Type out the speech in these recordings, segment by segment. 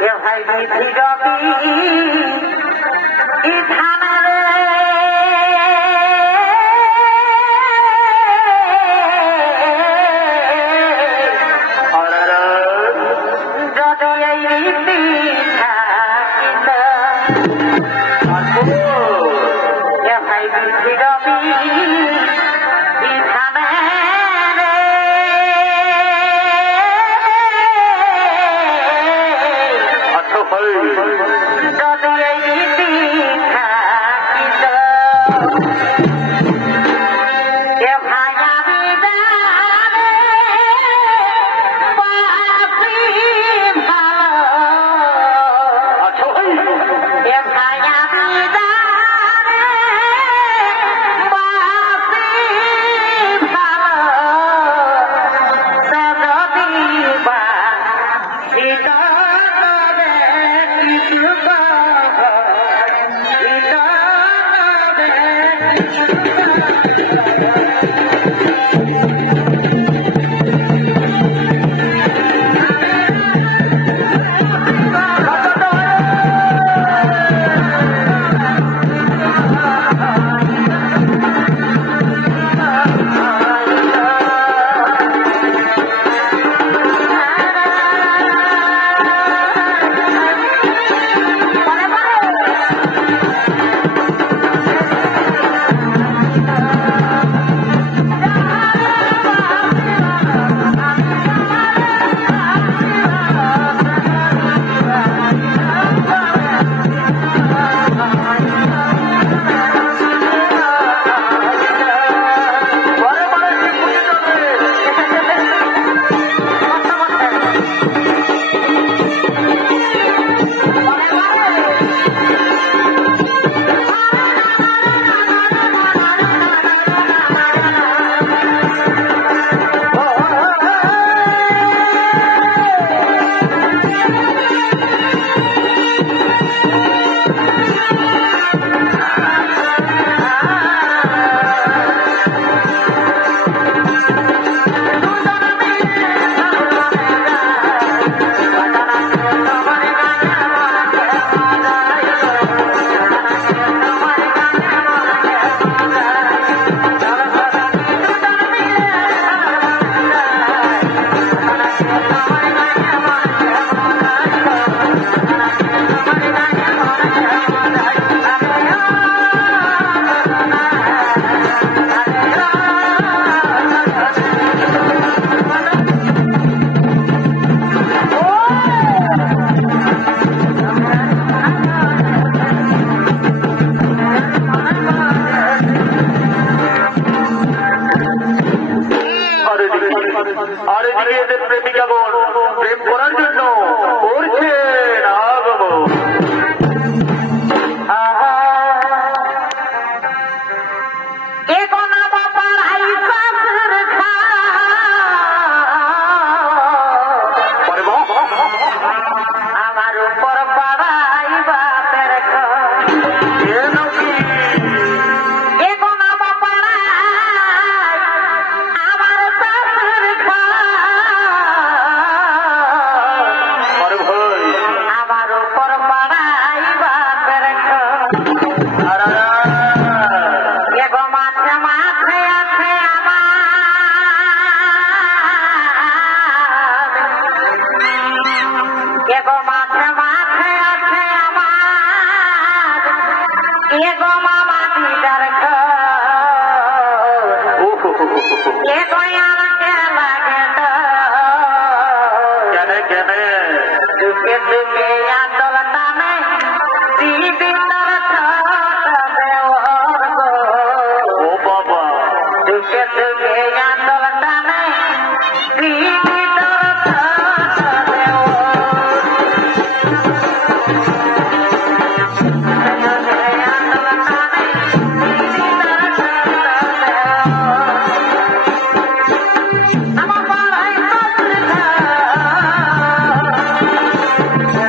ये भाई भी गबी इधाना रे और जदे रीति था ये भाई भी गबी इधाना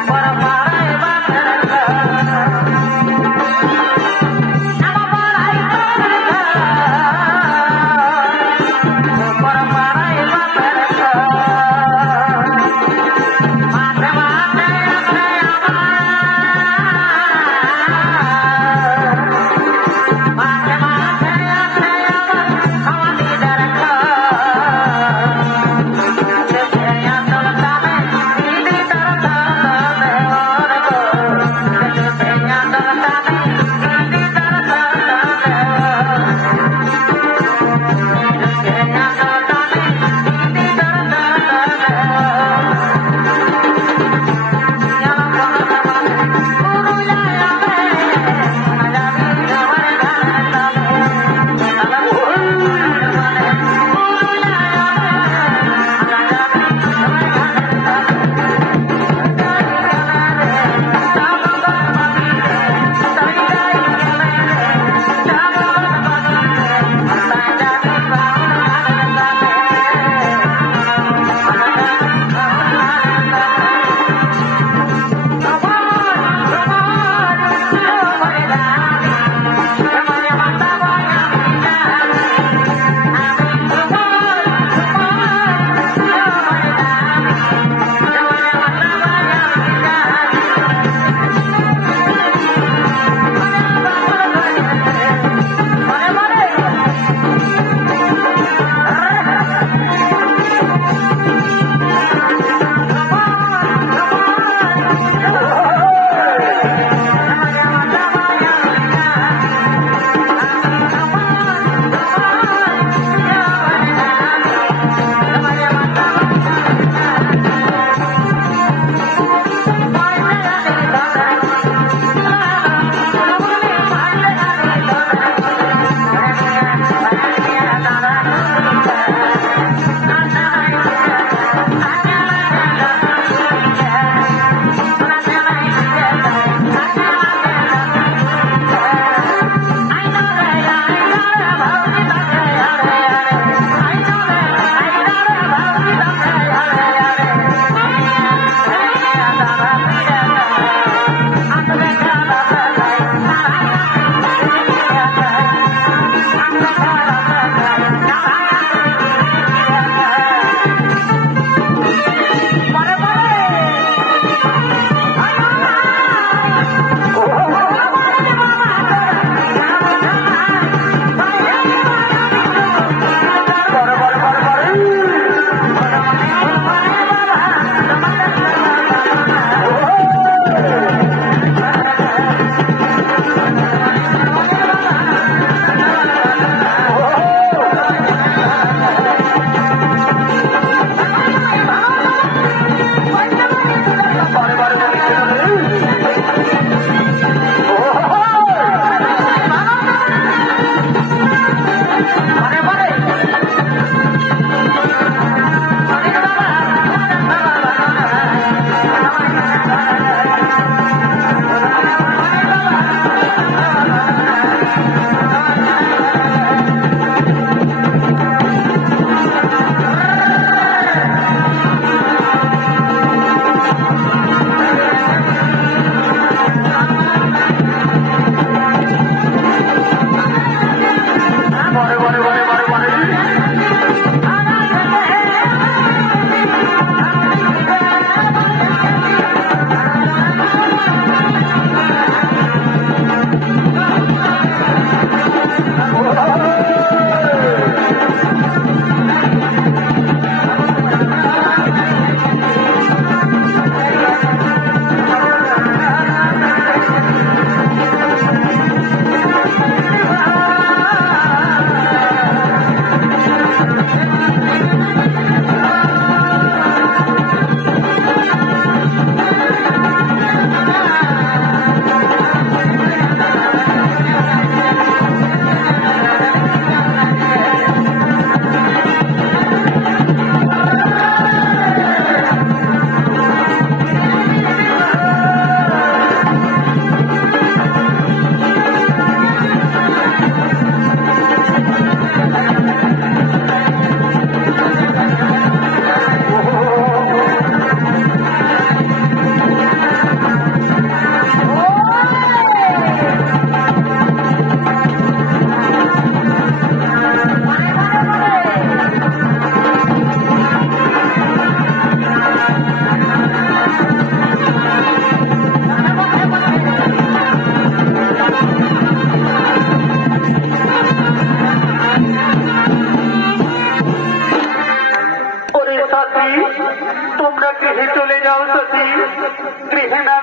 Para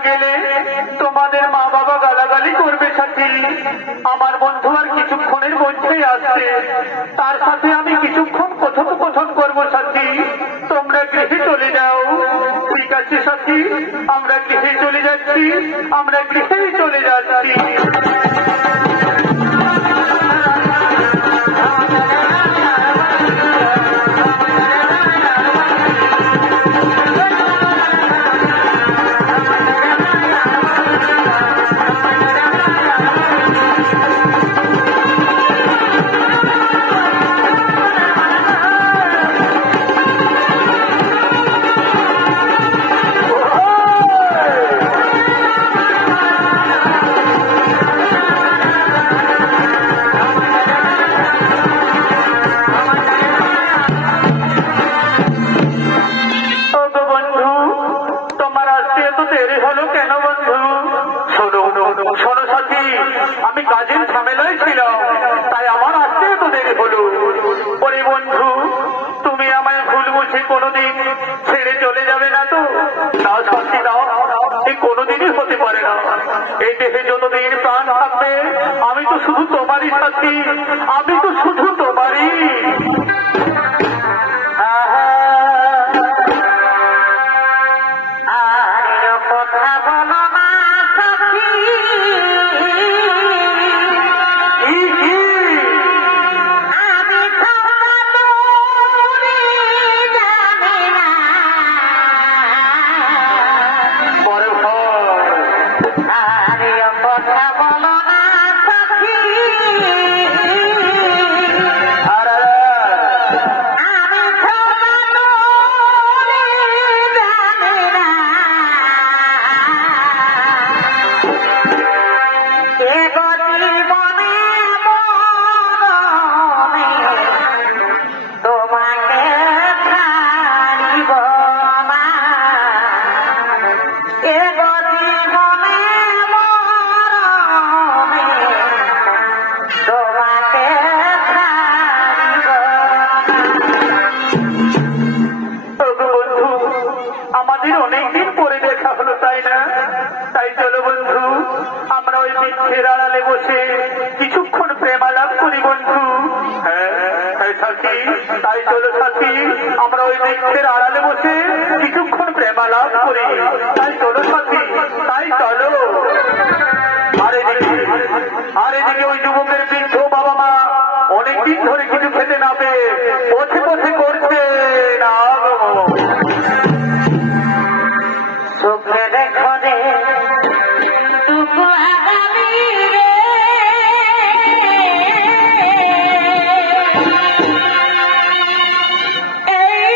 গেলে তোমাদের মা বাবা গালাগালি করবে সাথী। আমার বন্ধু আর কিছুক্ষণের মধ্যেই আসছে, তার সাথে আমি কিছুক্ষণ কথোপকথন করবো সাথী। তোমরা গৃহে চলে যাও। ঠিক আছে সাথী, আমরা গৃহে চলে যাচ্ছি, আমরা গৃহেই চলে যাচ্ছি। আমি কাজের ঝামেলায় ছিলাম, তাই আমার আসতে এত দেরি হলো। ওরে বন্ধু, তুমি আমায় ভুল বুঝে কোনোদিন ছেড়ে চলে যাবে না তো? না শান্তি দাও, এই কোনোদিনই হতে পারে না। এই দেহে যতদিন প্রাণ থাকবে আমি তো শুধু তোমারই সাথী, আমি তো শুধু তোমারই। কথা বলো না সাথী, আমি জানি না। আরে কথা বলো না সাথী, অনেকদিন পরে দেখা হলো, তাই না? তাই চলো বন্ধু, আমরা ওই বৃক্ষের আড়ালে বসে কিছুক্ষণ প্রেমালাপ করি বন্ধু। হ্যাঁ সাথী, তাই চলো সাথী, আমরা ওই বৃক্ষের আড়ালে বসে কিছুক্ষণ প্রেমালাপ করি। তাই চলো সাথী, তাই চলো। আর এদিকে ওই যুবকের বৃদ্ধ বাবা মা অনেকদিন ধরে কিছু খেতে না পেয়ে পথে পথে করছে না। চোখে দেখো রে এই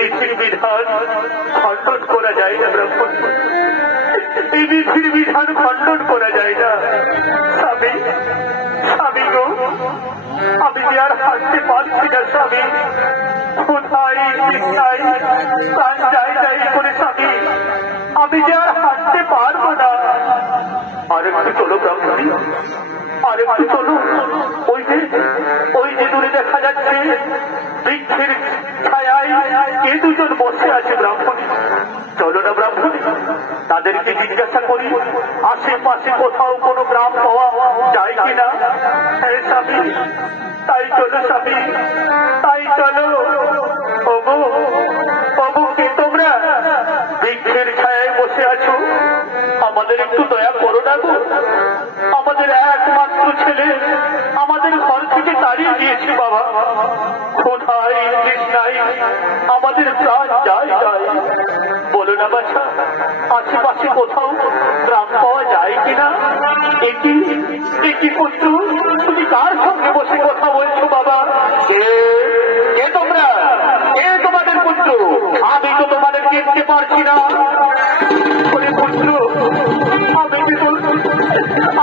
বিধির বিধান খণ্ডন করা যায় না ব্রাহ্মণ, এই বিধির বিধান খণ্ডন করা যায় না। স্বামী, স্বামী গো, আমি যে আর হাসতে পারছি না স্বামী, কোথায় তৃষ্ণায় প্রাণ যাই যাই করে স্বামী, আমি যে আর হাসতে পারবো না। আর একটু চলো ব্রাহ্মণী, আর একটু চলো। ওই যে দূরে দেখা যাচ্ছে বৃক্ষের ছায়ায় এ দুজন বসে আছে ব্রাহ্মণী। চলো না ব্রাহ্মণী, তাদেরকে জিজ্ঞাসা করি আশেপাশে কোথাও কোনো গ্রাম পাওয়া যায় কিনা। হ্যাঁ স্বামী, তাই চলো স্বামী, তাই চলো। ওগো, ওগো, কে তোমরা বৃক্ষের ছায়ায় বসে আছো? আমাদের একটু দয়া করো না গো, আমাদের একমাত্র ছেলে আমাদের ঘর থেকে তাড়িয়ে দিয়েছে বাবা, কোথায় তৃষ্ণায় আমাদের প্রাণ যায় যায়। বলো না বাছা, আশেপাশে কোথাও গ্রাম পাওয়া যায় কিনা? একই পুত্র, তুমি কার সঙ্গে বসে কথা বলছো বাবা? কে তোমরা? কে তোমাদের পুত্র? আমি তো তোমাদের দেখতে পারছি না। পুত্র,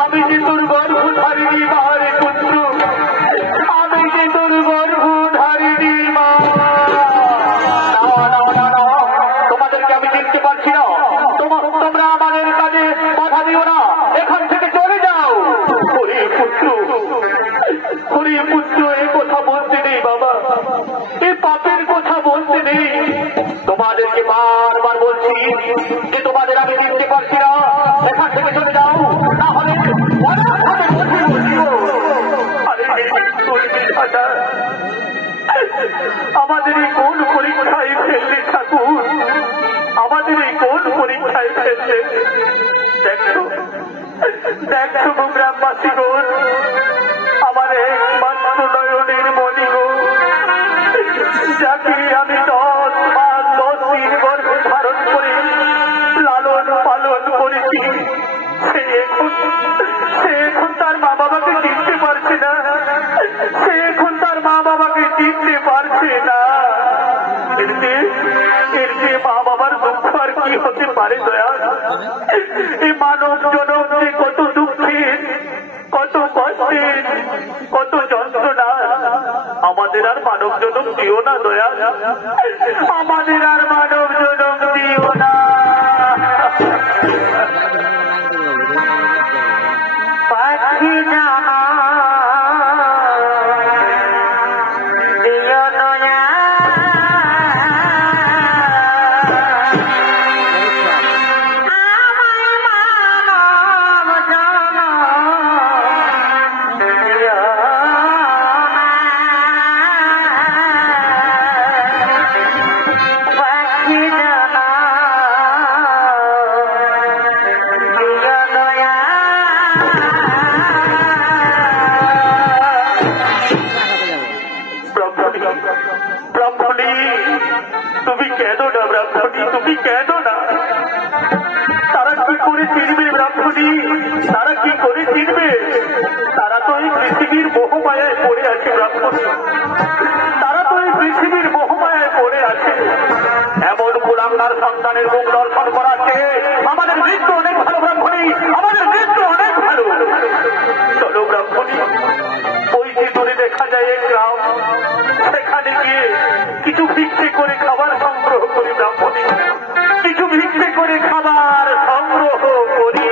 আমি যে তোর গর্ভধারিণী মা রে পুত্র, আমি যে তোর গর্ভধারিণী মা। তোমাদেরকে আমি দেখতে পারছি না, তোমরা আমাদের কাজে বাধা দিও না, এখান থেকে চলে যাও। হরি পুত্র, হরি পুত্র, এই কথা বলতে নেই বাবা, এই পাপের কথা বলতে নেই। তোমাদেরকে বারবার বলছি যে তোমাদের আমি দেখতে পারছি না, এখান থেকে চলে যাও, না হলে আমাদের এই কোন পরীক্ষায় ফেললে ঠাকুর, আমাদের এই কোন পরীক্ষায় ফেললে? দেখো, দেখো গ্রামবাসী গো, আমার একমাত্র নয়নের মণি গো, যাকে আমি 10 মাস 10 দিন গর্ভে ধারণ করে লালন পালন করেছি, সে এখন তার মা বাবাকে চিনতে পারছে না, সে এখন তার মা বাবাকে চিনতে পারছে না। এর যে মা বাবার দুঃখ আর কি হতে পারে দয়া? এই মানব জনম যে কত দুঃখের, কত কষ্টের, কত যন্ত্রণা। আমাদের আর মানব জনম দিও না দয়া, আমাদের আর মানব জনম দিও না। পাখি জানা দিও দয়া, আমার মানব জনম দিও না। পাখি জানা দিও দয়া। ব্রাহ্মণী, তুমি কেন না ব্রাহ্মণী, তুমি কেন না? তারা কি করে চিনবে ব্রাহ্মণী, তারা কি করে চিনবে? তারা তো এই পৃথিবীর মোহমায়ায় পড়ে আছে ব্রাহ্মণী, তারা তো এই পৃথিবীর মোহমায়ায় পড়ে আছে। এমন কুলাঙ্গার সন্তানের মুখ দর্শন করাচ্ছে আমাদের মৃত্যু অনেক ভালো ব্রাহ্মণী, আমাদের মৃত্যু অনেক ভালো। চলো ব্রাহ্মণী, ওই যে দূরে দেখা যায় এক গ্রাম, সেখানে গিয়ে কিছু ভিক্ষে করে খাবার সংগ্রহ করি ব্রাহ্মণী, কিছু ভিক্ষে করে খাবার সংগ্রহ করি।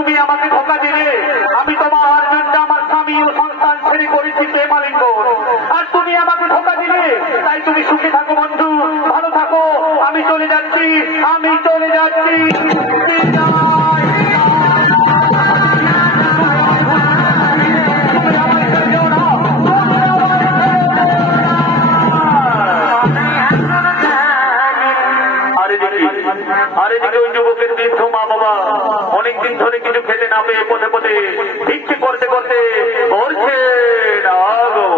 তুমি আমাকে ধোকা দিলে। আমি তোমার জন্য আমার স্বামী ও সন্তান ছেড়ে করেছি প্রেম আলিঙ্গন, আর তুমি আমাকে ধোকা দিলে। তাই তুমি সুখে থাকো বন্ধু, ভালো থাকো। আমি চলে যাচ্ছি, আমি চলে যাচ্ছি। আরে দিকে ওই যুবকের বৃদ্ধ মা বাবা অনেকদিন ধরে কিছু খেতে না পেয়ে পথে পথে ভিক্ষে করতে করতে করছে না গো।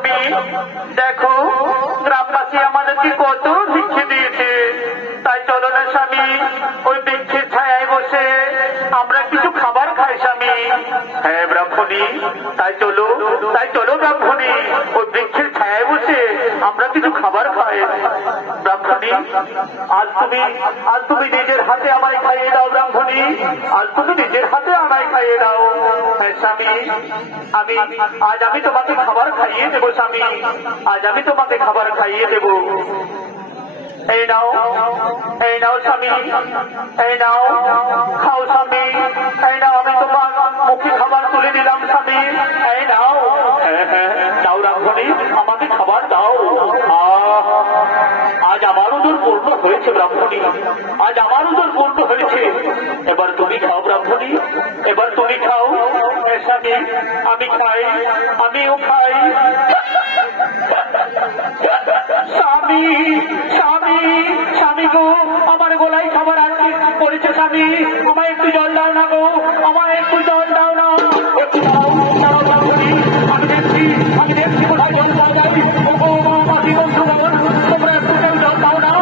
স্বামী দেখো গ্রামবাসী আমাদেরকে কত ভিক্ষে দিয়েছে, তাই চলো না স্বামী ওই বৃক্ষের ছায়ায় বসে আমরা কিছু খাবার খাই স্বামী। হ্যাঁ ব্রাহ্মণী, তাই চলো ব্রাহ্মণী, ওই বৃক্ষের ছায়ায় বসে আমরা কিছু খাবার খাই। ব্রাহ্মণী আজ তুমি নিজের হাতে আমায় খাইয়ে দাও ব্রাহ্মণী, আজ তুমি নিজের হাতে আমায় খাইয়ে দাও। হ্যাঁ স্বামী, আজ আমি তোমাকে খাবার খাইয়ে দেবো স্বামী, আজ আমি তোমাকে খাবার খাইয়ে দেবো। এই নাও স্বামী, এই নাও খাও স্বামী, এই নাও আমি তোমার মুখে খাবার তুলে দিলাম স্বামী, এই নাও। দাও রামধনী, আমাকে খাবার দাও। আজ আমার উদর পূর্ণ হয়েছে ব্রাহ্মণী, আজ আমার উদর পূর্ণ হয়েছে। এবার তুমি খাও ব্রাহ্মণী, এবার তুমি খাও। স্বামী আমি খাই, আমিও খাই। স্বামী স্বামী স্বামী গো, আমার গলায় খাবার আটকে পড়েছে স্বামী, আমায় একটু জল দাও না গো, আমায় একটু জল দাও না, একটু দাও ব্রাহ্মণী। আমি দেখছি কোথায় জল পাওয়া যায়। মাসি বন্ধুগণ, তোমরা একটু জল দাও না,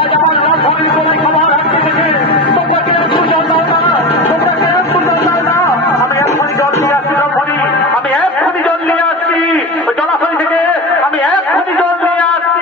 আজ আমার ব্রাহ্মণীর গলায় খাবার আটকে গেছে, তোমরা কেন একটু জল দাও না, তোমরা কেন একটু জল দাও না। আমি এক্ষুনি জল নিয়ে আসছি ব্রাহ্মণী, আমি এক্ষুনি জল নিয়ে আসছি, ওই জলাশয় থেকে আমি এক্ষুনি জল নিয়ে আসছি।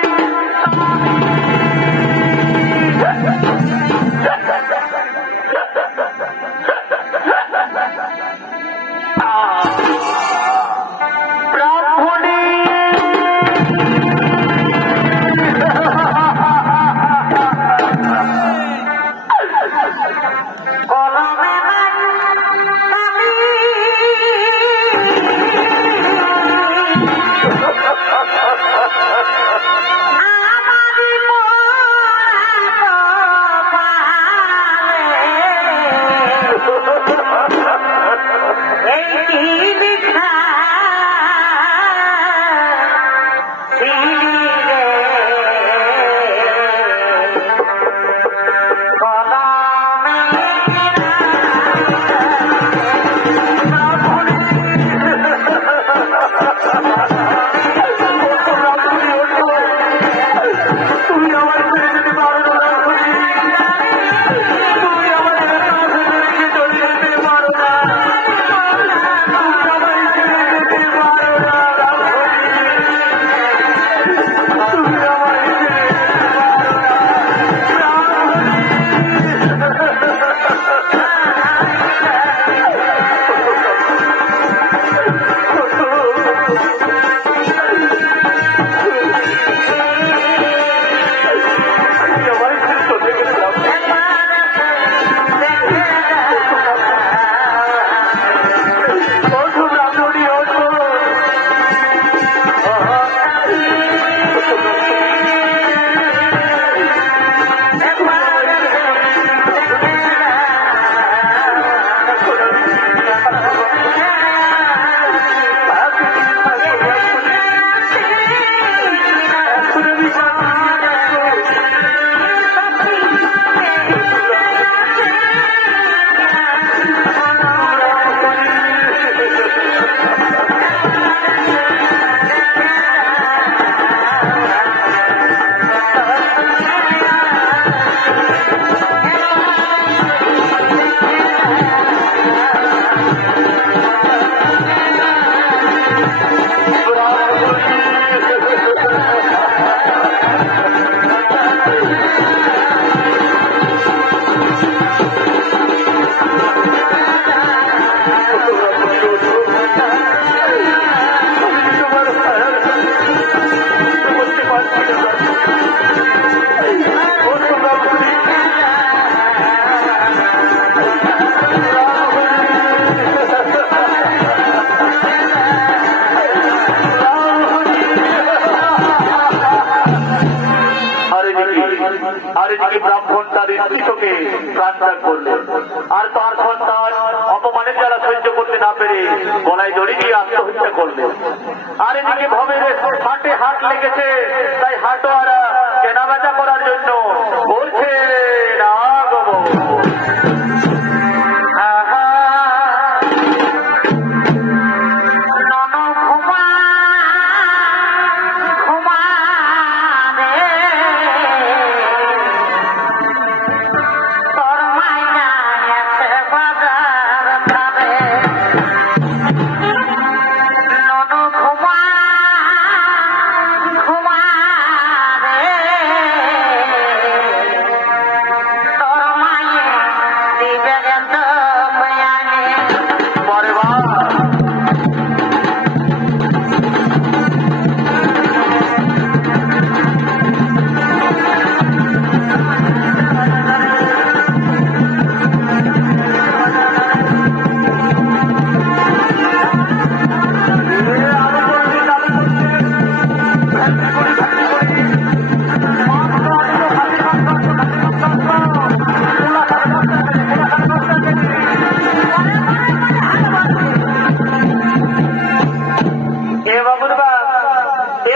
আর এদিকে ব্রাহ্মণ তার স্ত্রীকে প্রাণত্যাগ করলেন, আর তার সন্তান অপমানের জ্বালা সহ্য করতে না পেরে গলায় দড়ি দিয়ে আত্মহত্যা করলেন। আর এদিকে ভবের হাটে হাট লেগেছে, তাই হাটওয়ারা কেনাবেচা করার জন্য বলছে না গো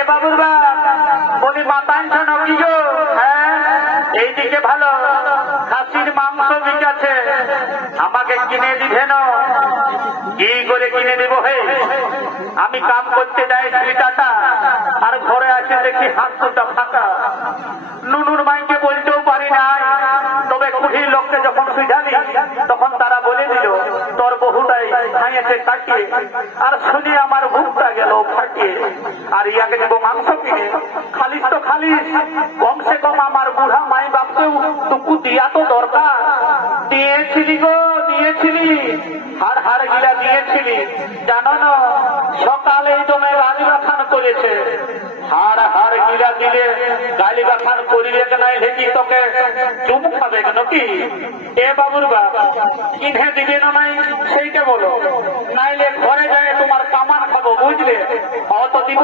বাবুর বা বলি মাথা আনছো নাকি গো? হ্যাঁ, এইদিকে ভালো খাসির মাংস বিকাছে, আমাকে কিনে দিবে না? কি করে কিনে দেবো হে? আমি কাম করতে যাই টাটা, আর ঘরে আসে দেখি হাতটা ফাঁকা। নুনুর মাইকে বলতেও পারি না, তবে কুঠির লোককে যখন সুঝালি তখন তারা বলে দিল তোর বহুটাই খাইয়েছে কাটিয়ে। আর শুনে আমার বুকটা গেল ফাটিয়ে। আর ইয়াকে দেবো মাংস কিনে, খালিস তো খালিস, কমসে কম আমার বুড়া মাই বাপকেও টুকু দিয়া তো দরকার। দিয়েছিলি গো, দিয়েছিলি, হাড় হাড় গিলা দিয়েছিলি। জানো না সকালে জমে গালিবাখান করেছে, হাড় হাড় গিলা দিলে গালিবাখান করিলে নাই হেঁটি তোকে চুম খাবে নাকি? এ বাবুর বাপ কিনে দিবে না নাই সেইটা বলো, নাইলে ঘরে যায় তোমার কামান খাবো, বুঝলে? অত দিব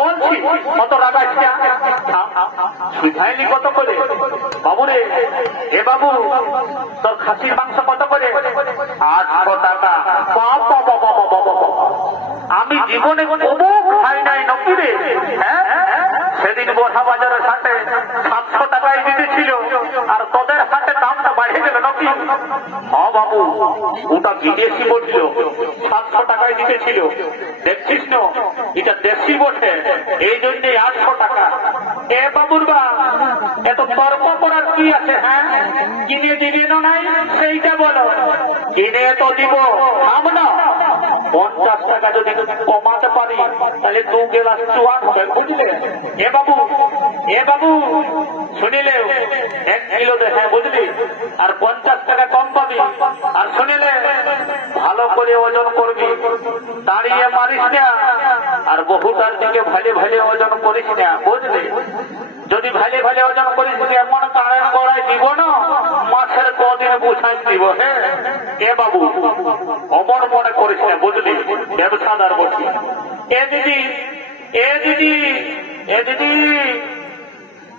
বলছি, অত রাগাইছি সুঝাইনি কত করে বাবুরে? এ বাবু তোর খাসির মাংস কত করে? 800 টাকা। আমি জীবনে অমুক খাই নাই নাকি রে? হ্যাঁ, সেদিন বোঝা বাজারের হাটে 700 টাকায় দিতেছিল, আর তোদের হাটে দামটা বাড়ে গেল নাকি? হ্যাঁ বাবু, ওটা বিদেশি বটল, 700 টাকায় দিতেছিল। দেখছিস না এটা দেশি বটে, এই জন্যই 800 টাকা। এ বাবুর বা এত তর্ক করার কি আছে? হ্যাঁ, কিনে দিবি না নাই সেইটা বলো। কিনে তো দিব, থাম না। 50 টাকা যদি কমাতে পারি তাহলে 2 গ্লাস চুয়ান হবে, বুঝলে? এ বাবু, এ বাবু শুনিলে 1 কিলো দে, হ্যাঁ বুঝলি? আর 50 টাকা কম পাবি। আর শুনিলে ভালো করে ওজন করবি, দাঁড়িয়ে মারিস না, আর বহুটার দিকে ভালে ভালে ওজন করিস না, বুঝলি? যদি ভালে ভালে ওজন করিস এমন কারেন্ট গড়াই দিব না, মাছের কদিন বুঝাই দিব। হ্যাঁ এ বাবু, অমন মনে করিস না, বুঝলি? ব্যবসাদার বলছি। এ দিদি, এ দিদি, এ দিদি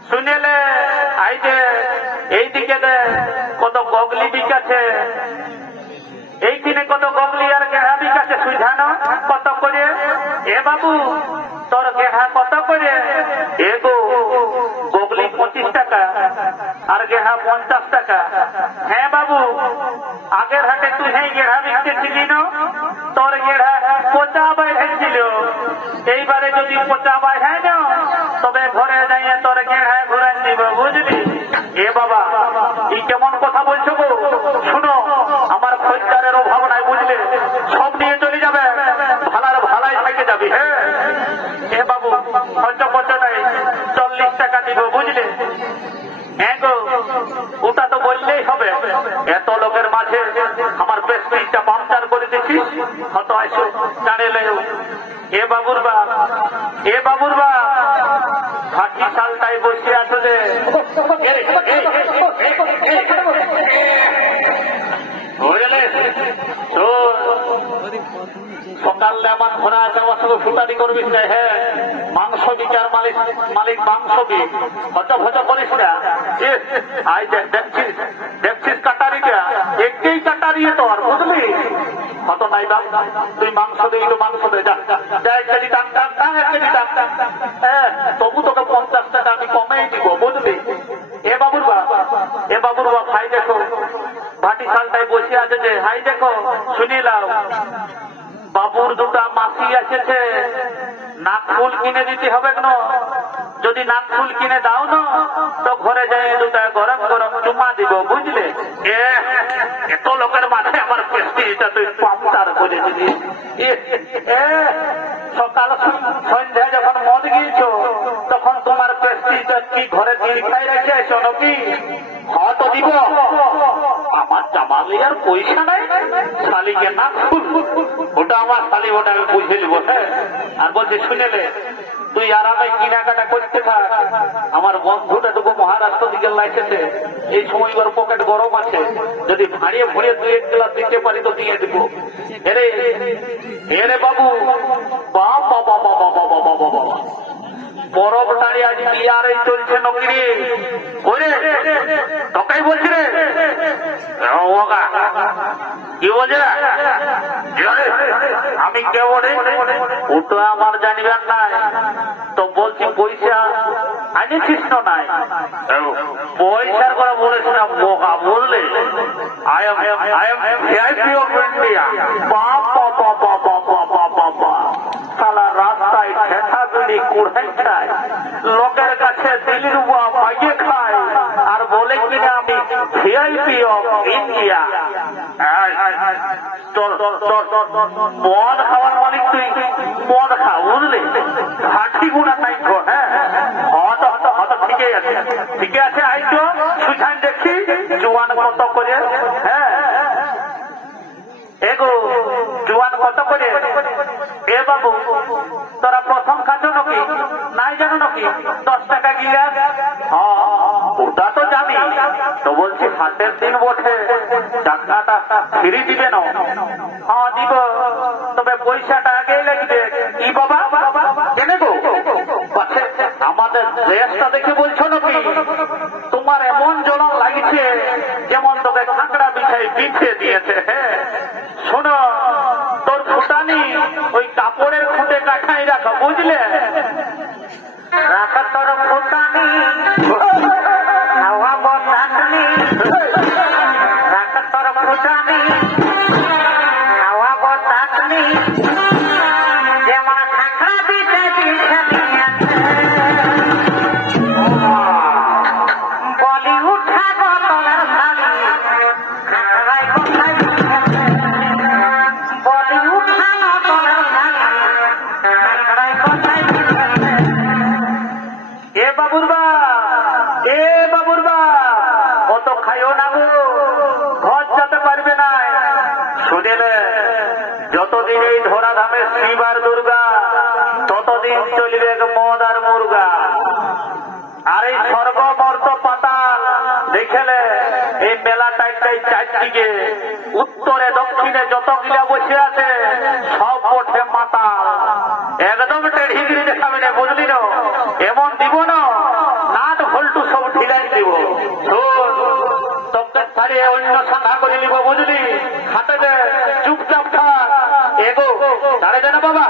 শুনেলে আই যে এইদিকে দে কত গগলি বিকাছে, এইখানে কত গগলি আর গেহা বিকাছে, সুঝানো কত করে? এ বাবু তোর গেহা কত করে? এ গো গগলি 25 টাকা আর গেহা 50 টাকা। হ্যাঁ বাবু, আগের হাটে তুই হ্যাঁ গেহা বিকতেছিলি না, তোর গেহা পচা বাইছিল। এইবারে যদি পচা বাইহাই না তবে ঘরে যাইয়ে তোর গেহা ঘুরাই দিব, বুঝলি? এ বাবা এই কেমন কথা বলছো গো? শুনো, আমার খরিদ্দারের অভাব নাই, বুঝলে? সব নিয়ে চলে যাবে, ভালার ভালাই থেকে যাবি। হ্যাঁ এ বাবু খরচ পচা নাই, 40 টাকা দিব, বুঝলে? হ্যাঁ গো, ওটা তো বললেই হবে। এত লোকের মাঝে আমার প্রেস্টিজটা পাংচার করে দিচ্ছিস, হত আসো জানেলে। এ বাবুর বা, এ বাবুর বা হাঁটি সালটাই বসে আছো যে, সকালে আমার ঘোরা আছে, আমার সঙ্গে ফুটানি করবিস না। হ্যাঁ, মাংস বিকার মালিক, মালিক মাংস বিক, হচ ভচ করিস না। আই দেখছিস, দেখছিস কাটারিটা, একই কাটারি তোর, বুঝলি? হত নাই বাপ, তুই মাংস দিই তো মাংস দে, যা 1 কেজি টান টান টান, 1 কেজি টান টান। হ্যাঁ, তবু তোকে 50 টাকা আমি কমেই দিব, বুঝলি? এ বাবুর বাপ, এ বাবুর বাপ, হাই দেখো ভাটি সালটায় বসে আছে যে, হাই দেখো শুনিলাম বাবুর দুটা মাসি এসেছে, নাকফুল কিনে দিতে হবে কেন? যদি নাকফুল কিনে দাও না তো ঘরে যাই দুটা গরম গরম চুমা দিব, বুঝলে? এত লোকের মাঝে আমার প্রেস্টিজটা তুই পাম্পটার করে দিবি। সকাল সন্ধ্যা যখন মদ গিয়েছো তখন তোমার প্রেস্টিজটা কি ঘরে খাই রেখে আছো নাকি? হয়তো দিব, আমার জামালে আর পয়সা নাই, শালিকে নাকফুল, ওটা আমার শালি, ওটা আমি বুঝে নিব। হ্যাঁ, আর বলছে শুনেলে তুই আরামে কেনাকাটা করতে থাক, আমার বন্ধুটা টুকু মহারাষ্ট্র দিকে লাইসেছে, এই সময় ওর পকেট গরম আছে, যদি ভাড়িয়ে ভরিয়ে 2-1 গ্লাস দিতে পারি তো দিয়ে দিব। এরে এরে বাবু, বাবা বাবা বাবা বাবা বাবা, বরফ দাঁড়িয়ে আজ বিয়ারে চলছে নকিরে, ওরে তোকেই বলছি রে, কি বলছে আমি কে বলে ও তো আমার জানিবার নাই তো বলছি পয়সা আনিছিস তো নাই পয়সার কথা বলেছি না বোকা বুঝলে I am VIP of India সালা রাস্তায় ঠেঠা বিড়ি কুড়াই খায় লোকের কাছে দিল্লির বুয়া মাইয়ে খায় আর বলে কিনা আমি ভিআইপি অফ ইন্ডিয়া মদ খাওয়ার মালিক তুই মদ খা বুঝলি হাঁটি গুণা নাই তো হ্যাঁ হয়তো ঠিকই আছে ঠিকই আছে আইতো সুঝান দেখি জোয়ান কত করে হ্যাঁ এগো জোয়ান কত করে এ বাবু তোরা প্রথম খাচ্ছ নাকি নাই জানো নাকি 10 টাকা গিলাস ওটা তো জানি তো বলছি হাটের দিন বটে টাকাটা ফিরি দিবে না হ্যাঁ দিব তবে পয়সাটা আগে লাগবে কি বাবা কেনে গো আমাদের দেশটা দেখে বলছো নাকি তোমার এমন জ্বলন লাগছে যেমন তোকে খাঁকড়া বিছাই বিছিয়ে দিয়েছে হ্যাঁ শোনো তোর ফুটানি ওই কাপড়ের খুঁটে কাঠাই রাখা বুঝলে রাখা তোর ফুটানি হাওয়া বসানি রাখা তোর ফুটানি হাওয়া বসানি যেমন খাঁকড়া বিছাই দিয়েছে বলি উঠা গতলার শাড়ি খাঁকড়ায় কোথায় বলি উঠা গতলার শাড়ি খাঁকড়ায় কোথায় এ বাবুর বা অত খাইও না গো ঘর যেতে পারবে না শুনেলে যতদিন এই ধরাধামে শিব আর দুর্গা ততদিন চলবে মদ আর মুর্গা আর এই স্বর্গমর্ত পাতাল দেখলে এই মেলা টাইটাই চারদিকে উত্তরে দক্ষিণে যত গিলা বসে আছে সব ওঠে মাতাল একদম টেढ़িগিরি দেখাবে না বুঝলি না এমন দিব না নাট ভল্টু সব ঢিলাই দিব তোকে ছাড়িয়ে অন্য সাধা করে নিব বুঝলি হাতে দে চুপচাপ থাক এগো দাঁড়ে দে না বাবা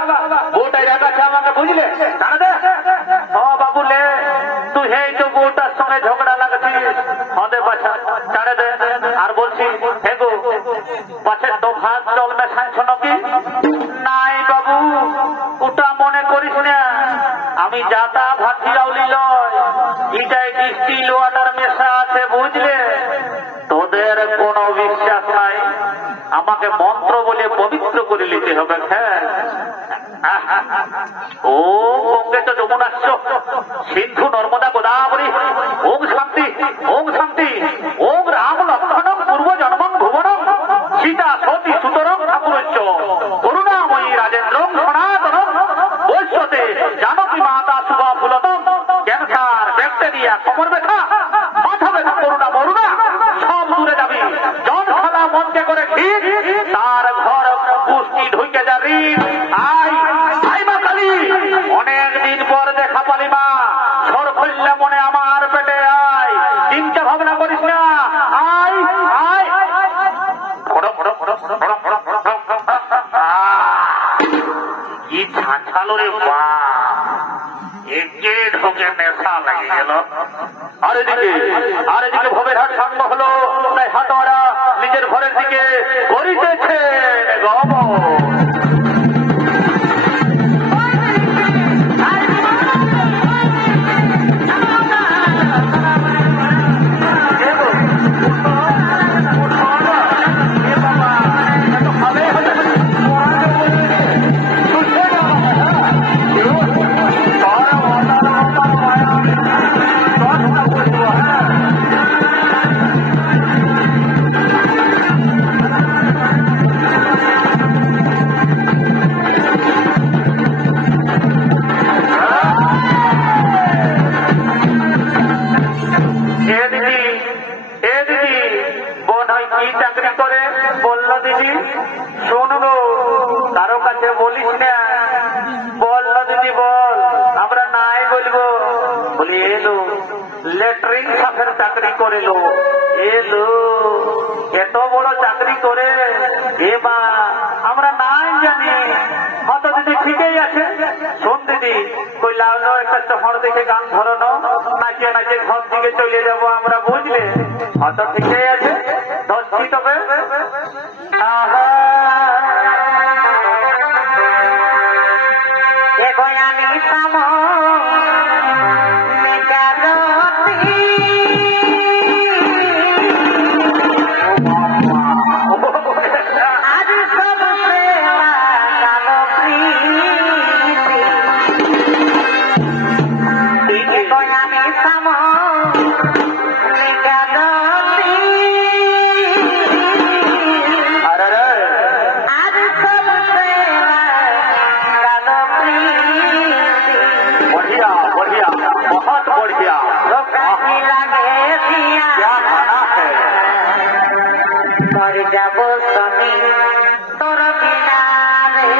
বউটাই রাখাছে আমাকে বুঝলে দাঁড়ে দে বাবু লে তুই হে তো বউটার সঙ্গে ঝগড়া লাগাচ্ছিস হদে পাছা দাঁড়ে দে আর বলছি হেগো পাছে তো ভাত জল মেশাইছ নাকি নাই বাবু ওটা মনে করিস না আমি যাতা ভাতি আউলি লয় এটাই ডিস্টিল ওয়াটার মেশা আছে বুঝলে তোদের কোনো বিশ্বাস নাই আমাকে মন্ত্র বলে পবিত্র করে নিতে হবে হ্যাঁ ও গঙ্গে তো যমুনাস্য সিন্ধু নর্মদা গোদাবরী ওম শান্তি ওম রাম লক্ষণম পূর্ব জন্মম ভুবনম সীতা সতী সুতরম ঠাকুরচ্চ করুণাময়ী রাজেন্দ্রম সনাতনম বৈশ্যতে জানকী মাতা শুভা ফুলতম ক্যান্সার ব্যাকটেরিয়া কোমর ব্যথা মাথা ব্যথা করুণা মরুণা সব দূরে যাবি জন খালা মনকে করে ঠিক তার ঘর পুষ্টি ঢুকে যাবি আই মা কালী অনেকদিন পর দেখা পালি মা সর খুললে মনে আমার পেটে আয় চিন্তা ভাবনা করিস না আয় কি ছাঁচালো রে বা একে ঢোকে নেশা লাগে গেল আর এদিকে ভবের হাট সাঙ্গ হলো তাই হাতওয়ারা নিজের ঘরের দিকে করিতেছে গব লেটরিন সাফের চাকরি করিল। এলো এত বড় চাকরি করে এ মা আমরা নাই জানি। হয়তো দিদি ঠিকই আছে। শোন দিদি কইলাম একটা চহর দেখে গান ধরানো নাচিয়ে নাচিয়ে ঘর দিকে চলে যাবো আমরা, বুঝলে? হয়তো ঠিকই আছে, ধরছি তবে। আমি সাম बहुत बढ़िया क्या खाना है। मर जाबो समी तोर बिना रे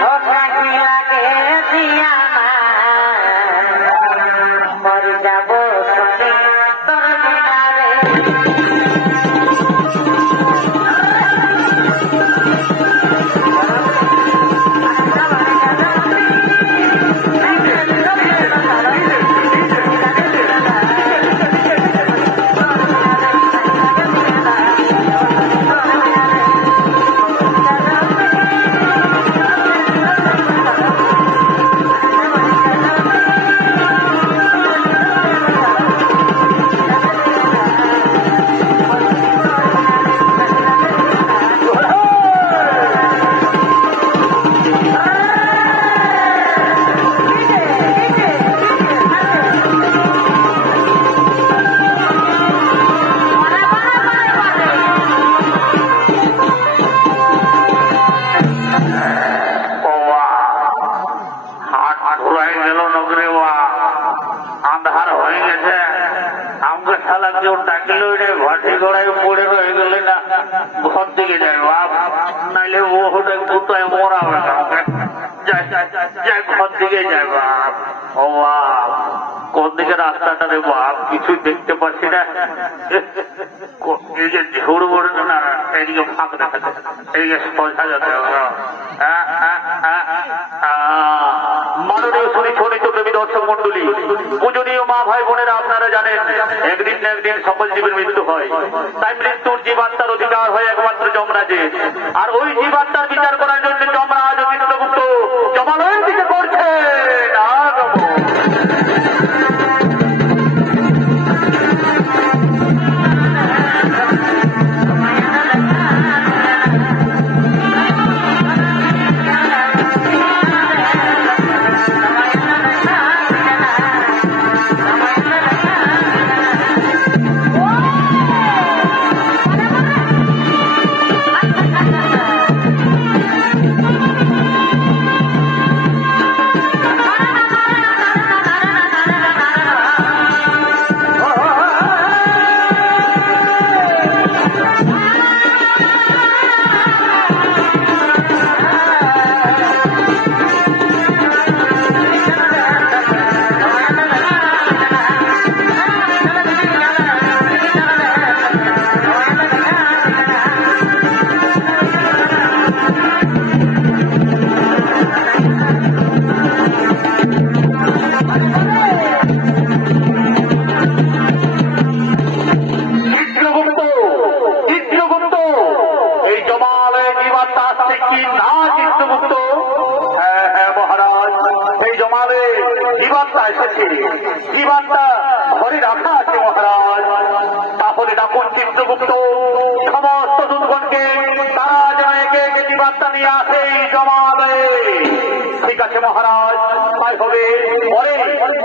धोखा की लागे दिया मर जाबो समी तोर बिना रे। अंधार हो गए हमको साला जो डाकलो भाटी गड़ाई पड़े रह गए ना घर दिखे जाए बाप नाइले वो गुटाए मरा घर दिखे जाए बाप। ओ बाप কোন দিকে রাস্তাটা রে বাপ কিছু দেখতে পাচ্ছি না। এই যে ঝোড় বড় না এদিকে ফাঁক দেখা যাচ্ছে, এদিকে সোজা যাচ্ছে। মাননীয় সুনিচ্ছনিত প্রেমী দর্শক মন্ডলী, পূজনীয় মা ভাই বোনেরা, আপনারা জানেন একদিন না একদিন সকল জীবের মৃত্যু হয়। তাই মৃত্যুর জীবাত্মার অধিকার হয় একমাত্র যমরাজে। আর ওই জীবাত্মার বিচার করার জন্য যমরাজ চিত্রগুপ্ত জমালয়ের দিকে করছে। জীবাত্মা ঘরে রাখা আছে মহারাজ। তাহলে ডাকুন চিত্রগুপ্ত সমস্ত দূতগণকে, তারা যেন একে একে জীবাত্মা নিয়ে আসে এই জমালে। ঠিক আছে মহারাজ, তাই হবে।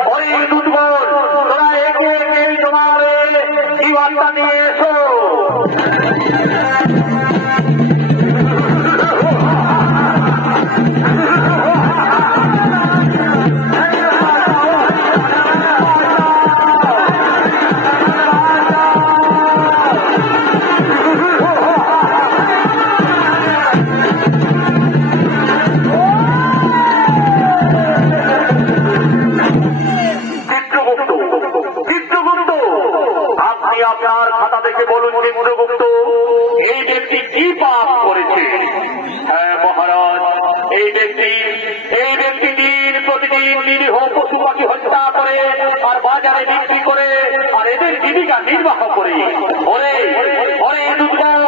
পরে দূতগণ তোরা একে একে এই জমালে জীবাত্মা নিয়ে এসো। পাপ করেছে। হ্যাঁ মহারাজ, এই ব্যক্তি দিন প্রতিদিন নিরীহ পশু পাখি হত্যা করে আর বাজারে বিক্রি করে আর এদের জীবিকা নির্বাহ করে। ওরে দুর্বল,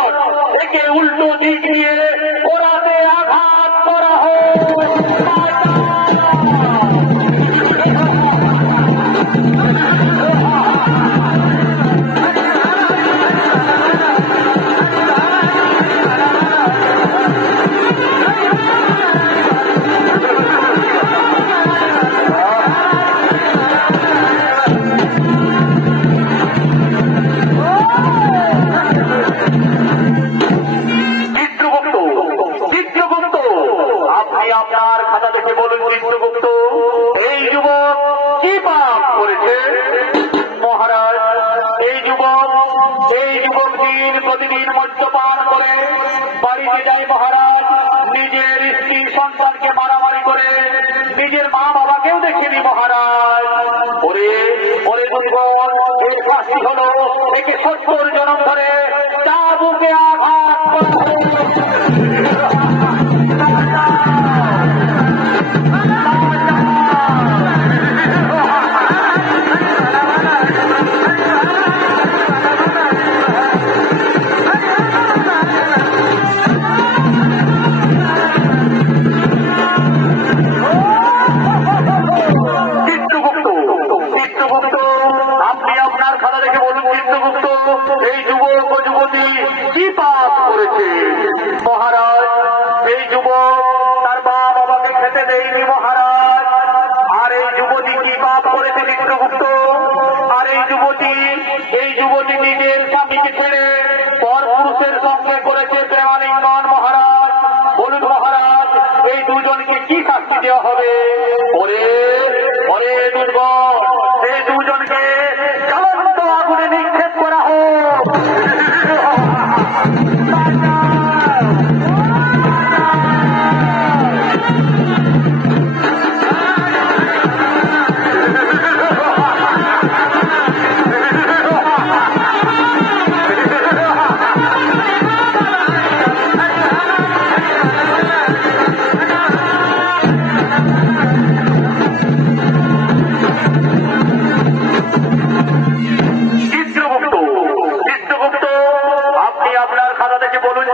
একে উল্টো দিক দিয়ে ওরাতে আঘাত করা হোক। আপনার খাতা দেখে বলুন চিত্রগুপ্ত, এই যুবক কি পাপ করেছে? মহারাজ, এই যুবক দিন প্রতিদিন মদ্যপান করে বাড়িতে যায় মহারাজ, নিজের স্ত্রী সন্তানকে মারামারি করে, নিজের মা বাবাকেও দেখেনি মহারাজ। ওরে দুর্বল, এই শাস্তি হলো একে 70 জনম ধরে চাবুকে আঘাত করা। আপনি আপনার খাতা দেখে বলুন চিত্রগুপ্ত, এই যুবক ও যুবতী কি পাপ করেছে? মহারাজ, এই যুবক তার মা বাবাকে খেতে দেয়নি মহারাজ। আর এই যুবতী কি পাপ করেছে চিত্রগুপ্ত? আর এই যুবতী নিজের স্বামীকে ছেড়ে পর পুরুষের সঙ্গে করেছে প্রেমালিঙ্গন মহারাজ। বলুন মহারাজ, এই দুজনকে কি শাস্তি দেওয়া হবে? ওরে দুর্বল, এই দুজনকে জ্বলন্ত আগুনে নিক্ষেপ করা হোক।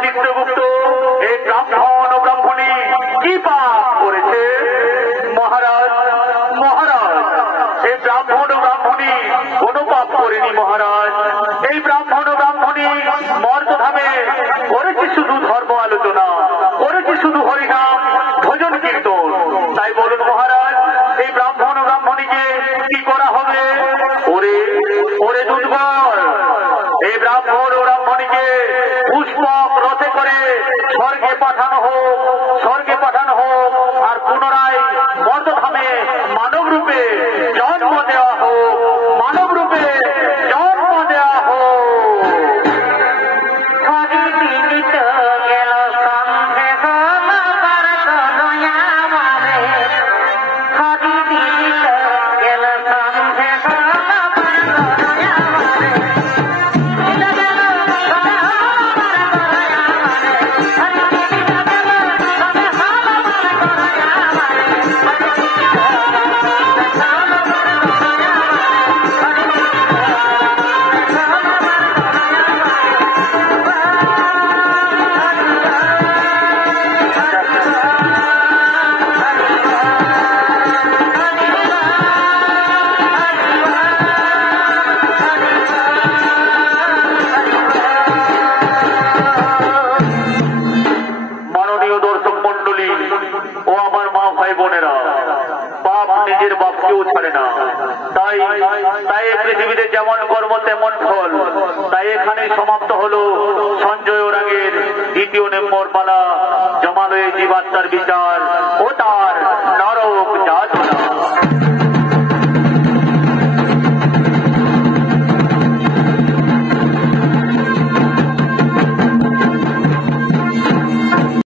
চিত্রগুপ্ত, এই ব্রাহ্মণ ও ব্রাহ্মণী কি পাপ করেছে? মহারাজ, এই ব্রাহ্মণ ও ব্রাহ্মণী কোন পাপ করেনি মহারাজ। এই ব্রাহ্মণ ও ব্রাহ্মণী মর্তধামে করেছে শুধু ধর্ম আলোচনা, করেছে শুধু হরিনাম ভজন কীর্তন। তাই বলুন মহারাজ, এই ব্রাহ্মণ ও ব্রাহ্মণীকে কি করা হবে? ওরে দুর্বল, এই ব্রাহ্মণ ও ব্রাহ্মণীকে পুষ্পক রথে করে স্বর্গে পাঠানো হোক আর পুনরায় মর্তধামে মানব রূপে জন্ম দেওয়া হোক। তাই পৃথিবীতে যেমন কর্ম তেমন ফল। তাই এখানে সমাপ্ত হলো সঞ্জয় ওরাঙের দ্বিতীয় নম্বর পালা, জমালয়ে জীবাত্মার বিচার ও তার